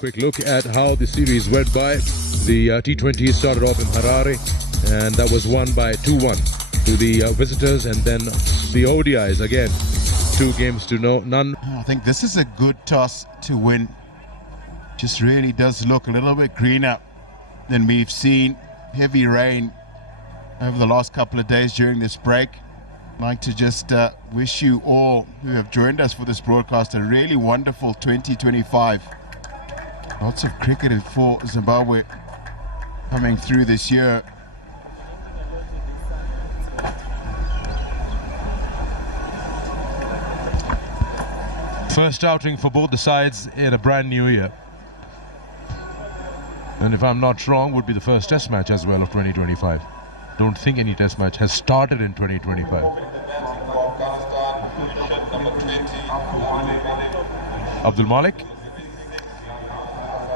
Quick look at how the series went by. The T20 started off in Harare, and that was won by 2-1 to the visitors, and then the ODIs again, 2 games to none. I think this is a good toss to win. Just really does look a little bit greener than we've seen. Heavy rain over the last couple of days during this break. I'd like to just wish you all who have joined us for this broadcast a really wonderful 2025. Lots of cricket for Zimbabwe coming through this year. First outing for both the sides in a brand new year. And if I'm not wrong, would be the first test match as well of 2025. Don't think any test match has started in 2025. Abdul Malik.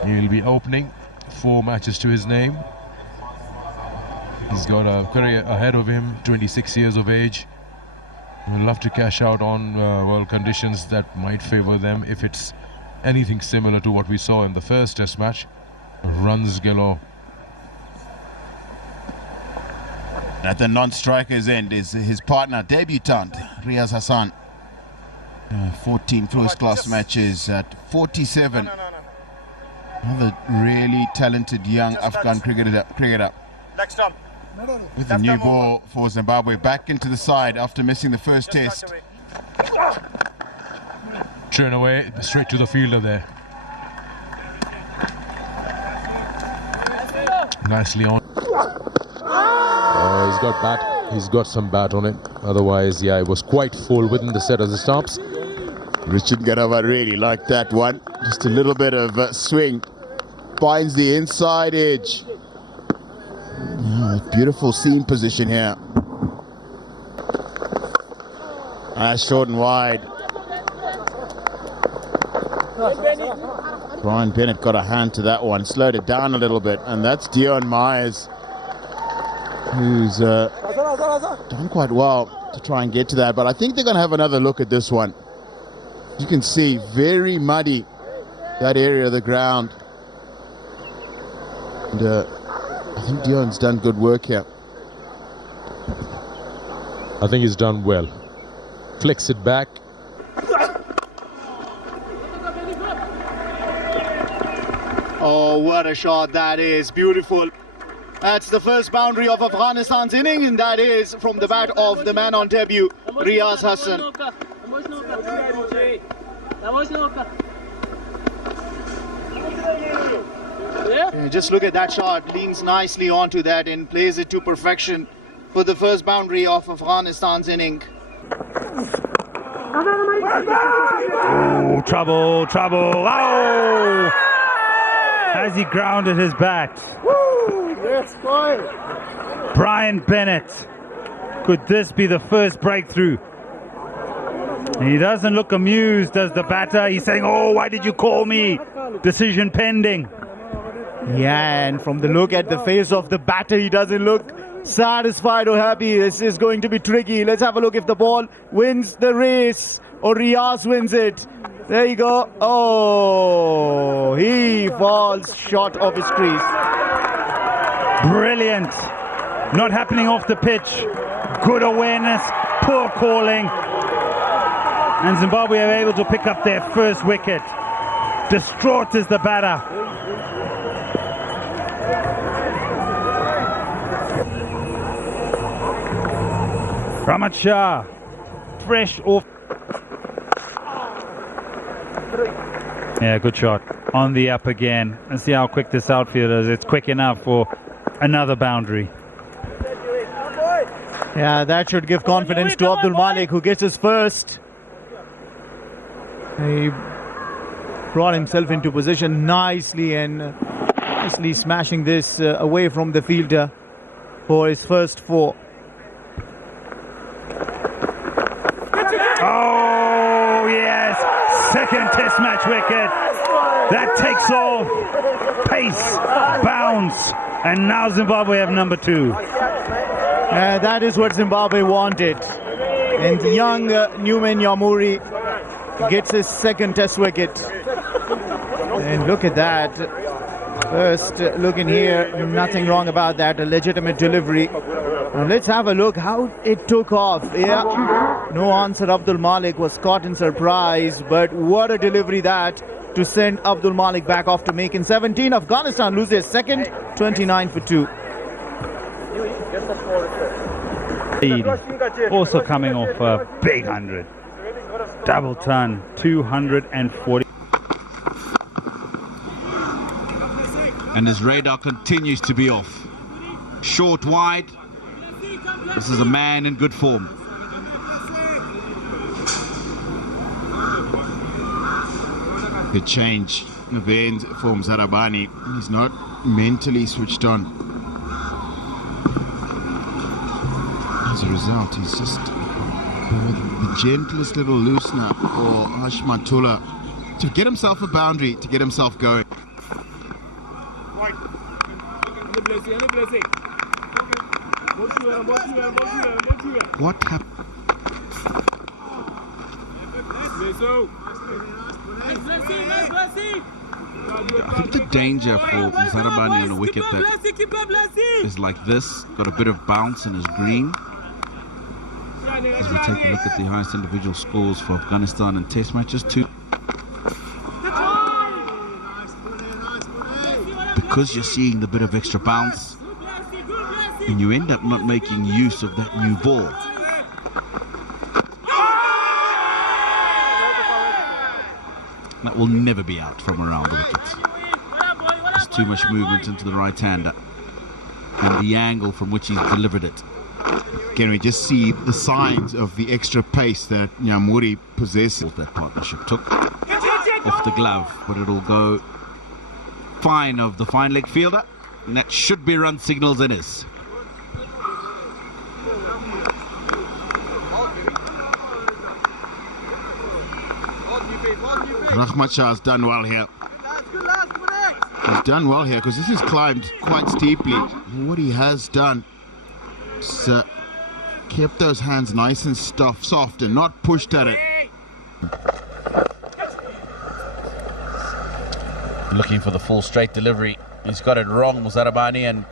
He'll be opening 4 matches to his name. He's got a career ahead of him, 26 years of age. He'll love to cash out on conditions that might favor them if it's anything similar to what we saw in the first test match. Runs galore. At the non-striker's end is his partner, debutant, Riaz Hassan. 14 first-class matches at 47. Another really talented young Afghan cricketer. With the new ball for Zimbabwe back into the side after missing the first test. Turn away, straight to the fielder there. Nicely on. He's got bat. He's got some bat on it. Otherwise, yeah, it was quite full within the set of the stops. Richard Garava really liked that one. Just a little bit of swing. Finds the inside edge. Beautiful seam position here. Short and wide. Brian Bennett got a hand to that one. Slowed it down a little bit. And that's Dion Myers, who's done quite well to try and get to that. But I think they're going to have another look at this one. You can see very muddy, that area of the ground. And I think Dion's done good work here. I think he's done well. Flicks it back. Oh, what a shot that is. Beautiful. That's the first boundary of Afghanistan's inning, and that is from the bat of the man on debut, Riaz Hassan. Just look at that shot, leans nicely onto that and plays it to perfection for the first boundary of Afghanistan's inning. Oh, trouble. Oh! Has he grounded his bat? Brian Bennett. Could this be the first breakthrough? He doesn't look amused as the batter. He's saying, oh, why did you call me? Decision pending. Yeah, and from the look at the face of the batter, he doesn't look satisfied or happy. This is going to be tricky. Let's have a look if the ball wins the race or Riaz wins it. There you go. Oh, he falls short of his crease. Brilliant. Not happening off the pitch. Good awareness. Poor calling. And Zimbabwe are able to pick up their first wicket. Distraught is the batter. Ramat Shah, fresh off. Yeah, good shot. On the up again. Let's see how quick this outfield is. It's quick enough for another boundary. Yeah, that should give confidence to Abdul Malik, who gets his first. He brought himself into position nicely and nicely smashing this away from the fielder for his first 4. Oh, yes. Second test match wicket. That takes off. Pace, bounce. And now Zimbabwe have number 2. That is what Zimbabwe wanted. And young Newman Yamuri gets his second test wicket. And look at that. First look in here, nothing wrong about that, a legitimate delivery. Let's have a look how it took off. Yeah, no answer. Abdul Malik was caught in surprise, but what a delivery that to send Abdul Malik back off to make in 17. Afghanistan lose their second, 29-2. Also coming off a big 100. Double ton, 240. And his radar continues to be off. Short, wide. This is a man in good form. The change of end from Zarabani. He's not mentally switched on. As a result, he's just the gentlest little loosener for Hashmatullah to get himself a boundary, to get himself going. What happened? I think the danger for Zarabani on a wicket that is like this, got a bit of bounce and is green. As we take a look at the highest individual scores for Afghanistan in test matches, because you're seeing the bit of extra bounce and you end up not making use of that new ball. That will never be out from around the wickets. There's too much movement into the right-hander and the angle from which he's delivered it. Can we just see the signs of the extra pace that Nyamuri possesses? That partnership took off the glove, but it'll go fine of the fine leg fielder, and that should be run signals and is. Rahmat Shah has done well here. He's done well here because this has climbed quite steeply. What he has done is kept those hands nice and soft and not pushed at it. Looking for the full straight delivery. He's got it wrong, Zarabani, and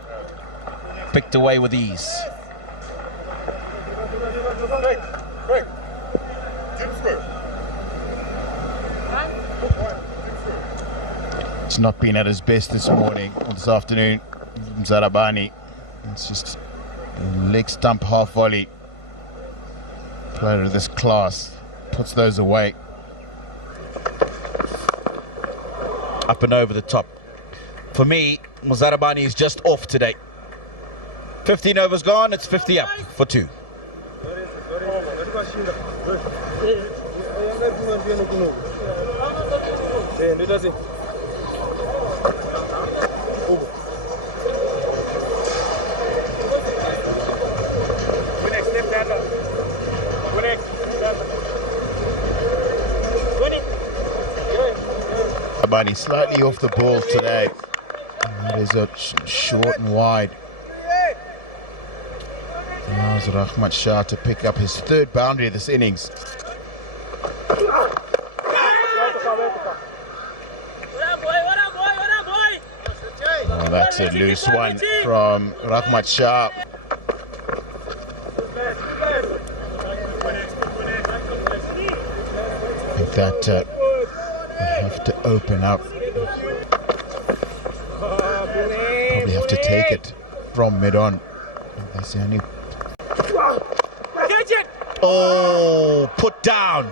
picked away with ease. It's not been at his best this morning or this afternoon. Zarabani, it's just leg stump half volley. Player of this class puts those away. Up and over the top. For me, Zarabani is just off today. 15 overs gone, it's 50 up for 2. Zarabani slightly off the ball today. That is a short and wide. Allows Rahmat Shah to pick up his third boundary of this innings. Oh, that's a loose one from Rahmat Shah. I think that will have to open up. Probably have to take it from mid-on. That's the only... Oh, put down.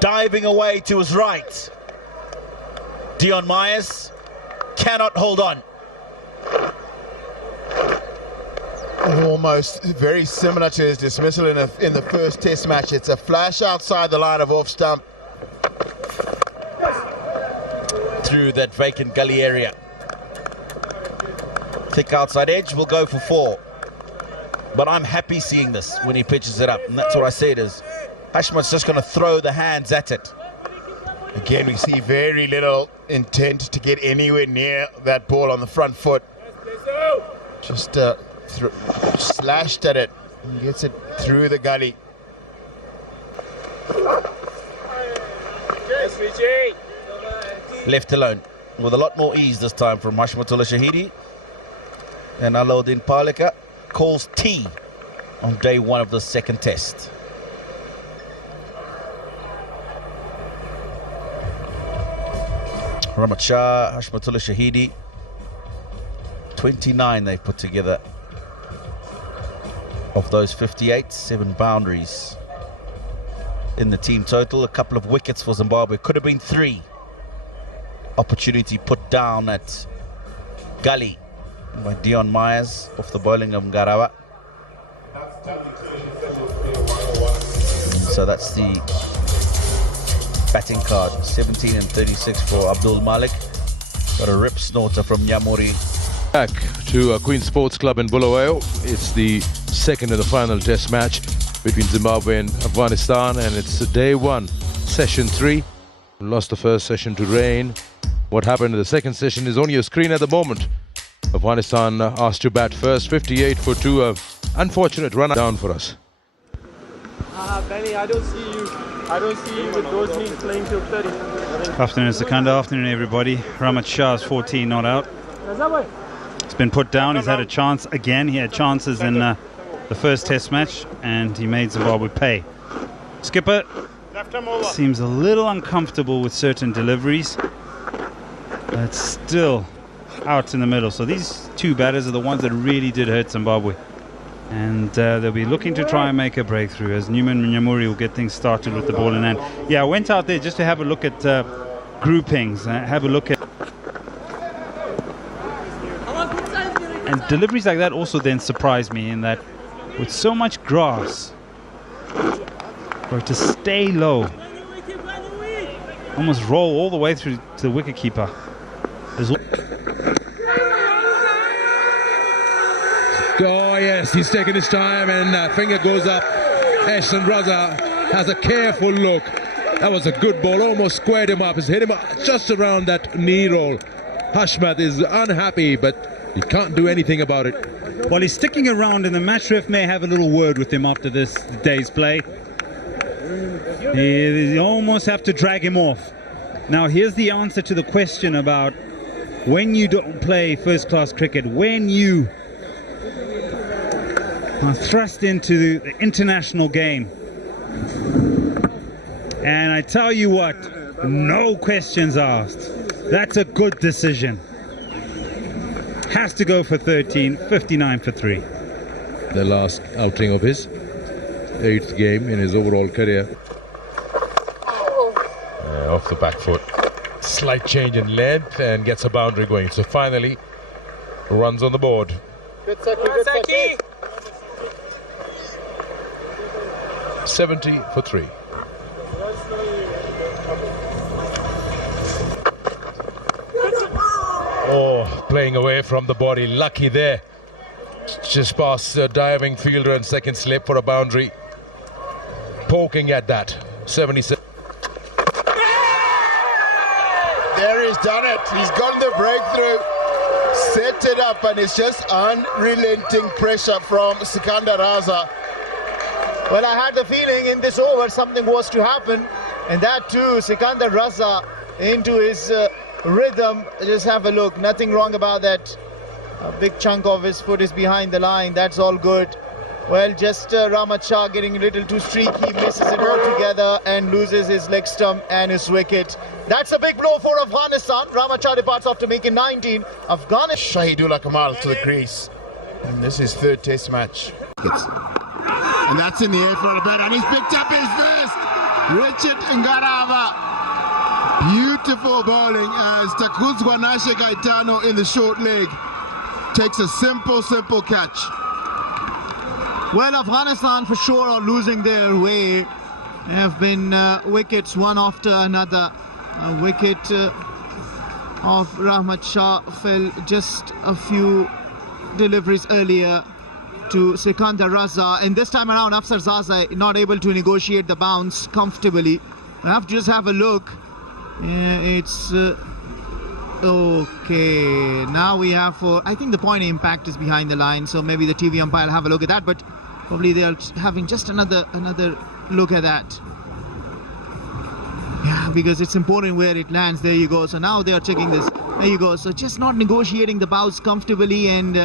Diving away to his right. Dion Myers cannot hold on. Almost very similar to his dismissal in the first test match. It's a flash outside the line of off stump. Through that vacant gully area. Thick outside edge will go for 4. But I'm happy seeing this when he pitches it up. And that's what I said is, Hashmat's just going to throw the hands at it. Again, we see very little intent to get anywhere near that ball on the front foot. Just slashed at it and gets it through the gully. Left alone with a lot more ease this time from Hashmatullah Shahidi. And Alauddin Palika calls T on day one of the second test. Ramat Shah, Hashmatullah Shahidi, 29 they've put together. Of those 58, 7 boundaries in the team total. A couple of wickets for Zimbabwe. Could have been 3. Opportunity put down at Gully by Dion Myers off the bowling of Ngarawa. So that's the batting card. 17 and 36 for Abdul Malik. Got a rip snorter from Nyamuri. Back to Queen Sports Club in Bulawayo. It's the second of the final test match between Zimbabwe and Afghanistan, and it's day one, session 3. Lost the first session to rain. What happened in the second session is on your screen at the moment. Afghanistan asked to bat first, 58 for 2. Unfortunate run down for us. Benny, I don't see you with those knees playing till 30. Afternoon, Sikandar. Afternoon, everybody. Ramat Shah's 14 not out. It's been put down. He's had a chance again. He had chances in the first test match and he made Zimbabwe pay. Skipper seems a little uncomfortable with certain deliveries, but still out in the middle. So these two batters are the ones that really did hurt Zimbabwe. And they'll be looking to try and make a breakthrough as Newman Nyamuri will get things started with the ball in hand. Yeah, I went out there just to have a look at groupings, have a look at... And deliveries like that also then surprised me in that with so much grass, for it to stay low, almost roll all the way through to the wicketkeeper. Oh yes, he's taking his time and finger goes up. Ashton Raza has a careful look. That was a good ball, almost squared him up. He's hit him up just around that knee roll. Hashmat is unhappy, but he can't do anything about it. Well, he's sticking around and the match ref may have a little word with him after this day's play. You almost have to drag him off. Now here's the answer to the question about when you don't play first-class cricket, when you are thrust into the international game. And I tell you what, no questions asked. That's a good decision. Has to go for 13, 59 for 3. The last outing of his 8th game in his overall career. Off the back foot. Slight change in length and gets a boundary going. So finally, runs on the board. Good Saki. 70 for 3. Oh, playing away from the body. Lucky there. Just past the diving fielder and second slip for a boundary. Poking at that. 77. There he's done it. He's gotten the breakthrough. Set it up, and it's just unrelenting pressure from Sikandar Raza. Well, I had the feeling in this over something was to happen, and that too, Sikandar Raza into his rhythm. Just have a look, nothing wrong about that. A big chunk of his foot is behind the line, that's all good. Well, just Ramat Shah getting a little too streaky, misses it altogether and loses his leg stump and his wicket. That's a big blow for Afghanistan. Ramat Shah departs after making 19. Afghanistan. Shahidullah Kamal to the crease. And this is 3rd test match. And that's in the air for a bat, and he's picked up his first. Richard Ngarawa. Beautiful bowling as Takuzwa Nashe Gaetano in the short leg takes a simple catch. Well, Afghanistan for sure are losing their way. There have been wickets one after another. A wicket of Ramat Shah fell just a few deliveries earlier to Sikandar Raza, and this time around Afsar Zaza not able to negotiate the bounce comfortably. We have to just have a look. It's okay. Now we have I think the point impact is behind the line, so maybe the TV umpire will have a look at that, but probably they are having just another look at that. Yeah, because it's important where it lands. There you go. So now they are checking this. There you go. So just not negotiating the bounce comfortably, and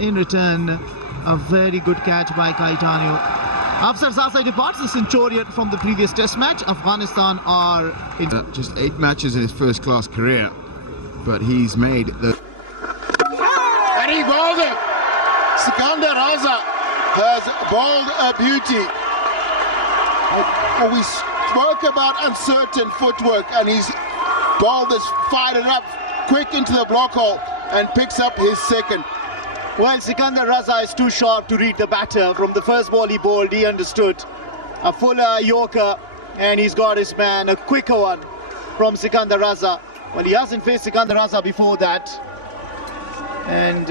in return, a very good catch by Caetano. After Sasa departs the Centurion from the previous test match, Afghanistan are in just 8 matches in his first-class career, but he's made the... And he bowled it! Sikandar Raza has bowled a beauty. We spoke about uncertain footwork, and he's bowled this, fired it up quick into the block hole and picks up his second. Well, Sikandar Raza is too sharp to read the batter. From the first ball he bowled, he understood. A fuller Yorker, and he's got his man, a quicker one from Sikandar Raza. Well, he hasn't faced Sikandar Raza before that. And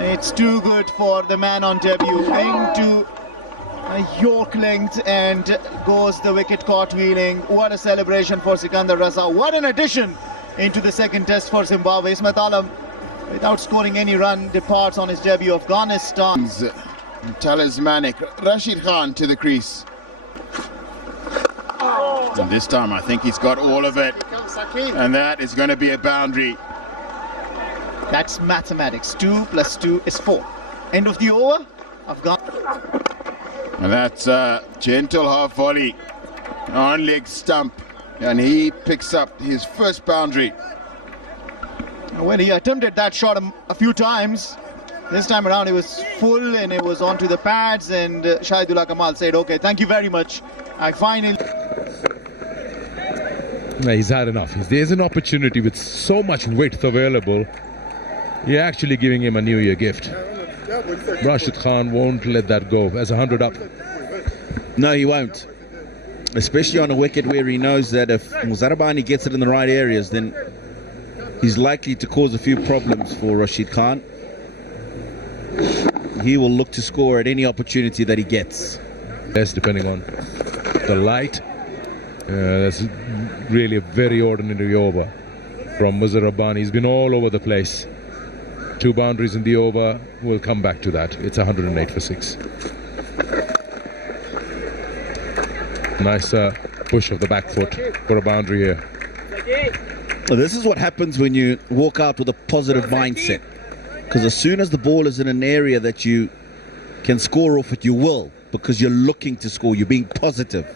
it's too good for the man on debut. Into a York length, and goes the wicket cartwheeling. What a celebration for Sikandar Raza. What an addition into the second test for Zimbabwe. Ismat Alam, without scoring any run, departs on his debut. Afghanistan. Talismanic Rashid Khan to the crease. And this time I think he's got all of it. And that is going to be a boundary. That's mathematics. 2 + 2 is 4. End of the over. And that's a gentle half volley on leg stump. And he picks up his first boundary. Well, he attempted that shot a few times. This time around it was full, and it was onto the pads, and Shahidullah Kamal said, okay, thank you very much. I finally... No, he's had enough. There's an opportunity with so much width available. You're actually giving him a New Year gift. Rashid Khan won't let that go. As 100 up. No, he won't. Especially on a wicket where he knows that if Zarabani gets it in the right areas, then he's likely to cause a few problems for Rashid Khan. He will look to score at any opportunity that he gets. Yes, depending on the light. That's really a very ordinary over from Muzarabani. He's been all over the place. 2 boundaries in the over. We'll come back to that. It's 108 for 6. Nice push of the back foot for a boundary here. Well, this is what happens when you walk out with a positive mindset. Because as soon as the ball is in an area that you can score off it, you will. Because you're looking to score. You're being positive.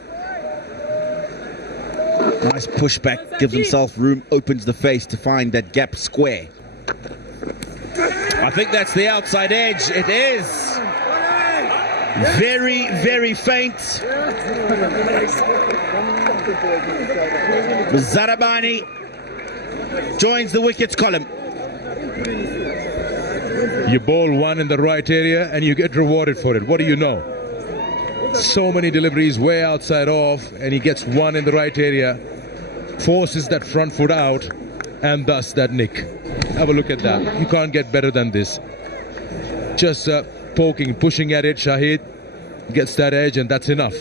Nice pushback. Gives himself room. Opens the face to find that gap square. I think that's the outside edge. It is. Very, very faint. Zarabani joins the wickets column. You bowl one in the right area and you get rewarded for it. What do you know? So many deliveries way outside off, and he gets one in the right area, forces that front foot out, and thus that nick. Have a look at that. You can't get better than this. Just poking, pushing at it. Shahid gets that edge, and that's enough.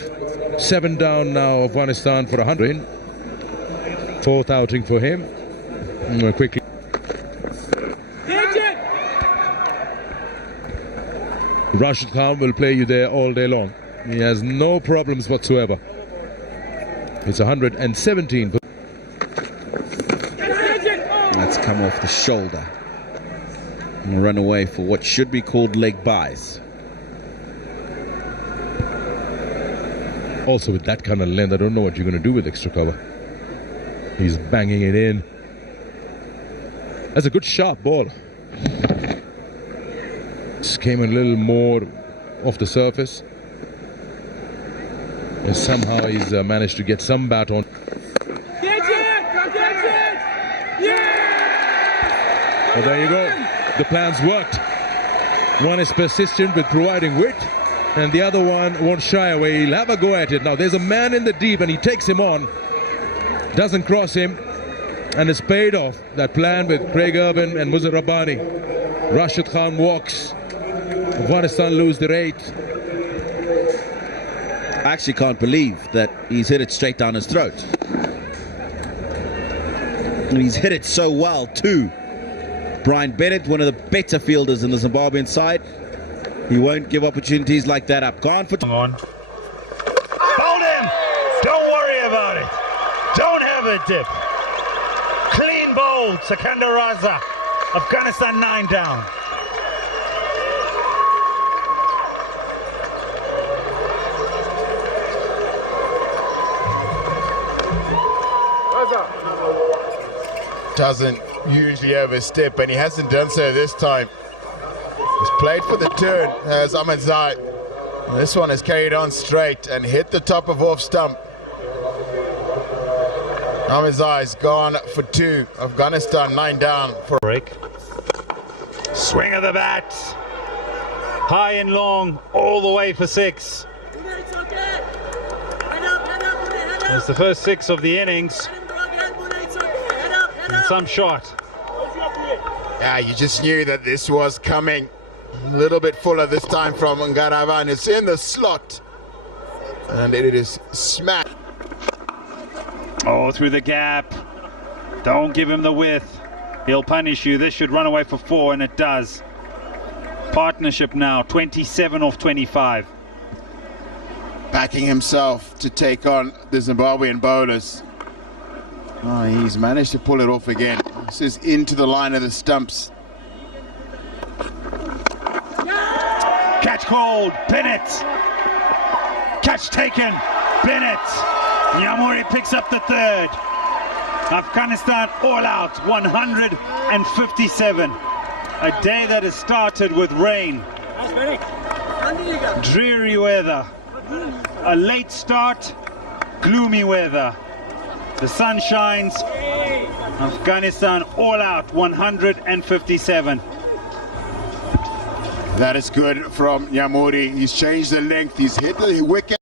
7 down now, Afghanistan for 100. 4th outing for him. Quickly. Rashid Khan will play you there all day long. He has no problems whatsoever. It's 117. That's come off the shoulder and run away for what should be called leg buys. Also with that kind of length, I don't know what you're going to do with extra cover. He's banging it in. That's a good sharp ball. Just came a little more off the surface. And somehow he's managed to get some bat on. Well, there you go. The plan's worked. One is persistent with providing width, and the other one won't shy away. He'll have a go at it. Now, there's a man in the deep, and he takes him on. Doesn't cross him, and it's paid off. That plan with Craig Irvin and Muzarabani. Rashid Khan walks. Afghanistan lose their 8th. I actually can't believe that he's hit it straight down his throat. And he's hit it so well too. Brian Bennett, one of the better fielders in the Zimbabwean side. He won't give opportunities like that up. Gone for... Hold him! Don't worry about it. Don't Never dip. Clean bowled, Sikandar Raza. Afghanistan 9 down. Doesn't usually overstep, and he hasn't done so this time. He's played for the turn as Ahmed Zai. This one has carried on straight and hit the top of off stump. Ahmed Zai has gone for 2. Afghanistan 9 down for break. Swing of the bat. High and long, all the way for 6. That's the first 6 of the innings. And some shot. Yeah, you just knew that this was coming. A little bit fuller this time from Ngaravan. It's in the slot. And it is smacked. Oh, through the gap. Don't give him the width. He'll punish you. This should run away for 4, and it does. Partnership now, 27 off 25. Backing himself to take on the Zimbabwean bowlers. Oh, he's managed to pull it off again. This is into the line of the stumps. Catch called, Bennett. Catch taken, Bennett. Nyamuri picks up the 3rd. Afghanistan all out, 157. A day that has started with rain. Dreary weather. A late start, gloomy weather. The sun shines. Afghanistan all out, 157. That is good from Nyamuri. He's changed the length. He's hit the wicket.